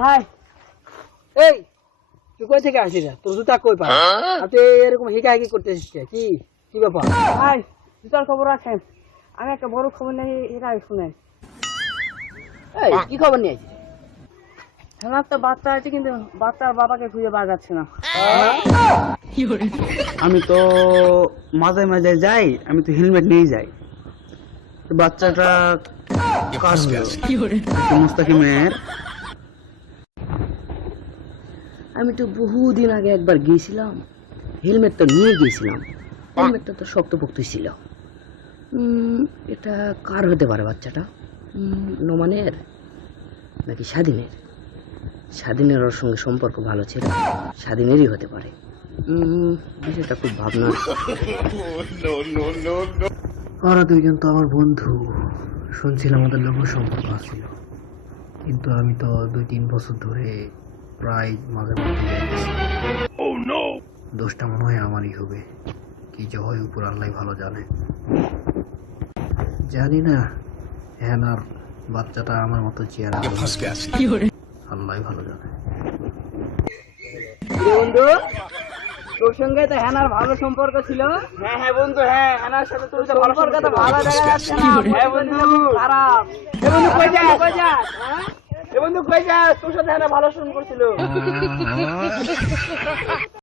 ভাই এই তুই কই থেকে আসিস তোর জুতা কই পা আর তুই এরকম হিকাহিকি করতেছিস কি কি ব্যাপার ভাই জুতার খবর আছে আমি একটা বড় খবর নেই এটা শুনেন এই কি খবর নিয়ে আসিস আমার তো বাচ্চা আছে কিন্তু বাচ্চার বাবাকে খুঁজে পাওয়া যাচ্ছে না আমি তো মাঝে মাঝে যাই, আমি তো হেলমেট নিয়ে যাই। তো বাচ্চাটা কার হলো? মুস্তাকিমের। আমি তো বহুদিন আগে একবার গিয়েছিলাম, হেলমেটটা নিয়ে গিয়েছিলাম, হেলমেটটা তো শক্তপোক্ত ছিল। এটা কার হতে পারে বাচ্চাটা? নোমানের নাকি স্বাধীনের? স্বাধীনের ওর সঙ্গে সম্পর্ক ভালো ছিল, স্বাধীনেরই হতে পারে। বিষয়টা খুব ভাবনা। ওরা দুইজন তো আমার বন্ধু, শুনছিলাম আমাদের লোক সম্পর্ক আছিল, কিন্তু আমি তো 2-3 বছর ধরে প্রায় মাঝে মধ্যে যাইতেছি। দোষটা মনে হয় আমারই হবে, কি যে হয় উপর আল্লাহ ভালো জানে। জানি না হ্যাঁ আর বাচ্চাটা আমার মতো চেয়ার আল্লাহ ভালো জানে। বন্ধু তোর সঙ্গে তো হ্যানার ভালো সম্পর্ক ছিল। হ্যাঁ হ্যাঁ বন্ধু, হ্যাঁ হ্যানার সাথে তোর সম্পর্ক তো ভালো দেখা যাচ্ছে না। হ্যাঁ বন্ধু খারাপ। এ বন্ধু কই যা হ্যাঁ এ বন্ধু কই যা তোর সাথে হ্যানা ভালো সম্পর্ক ছিল।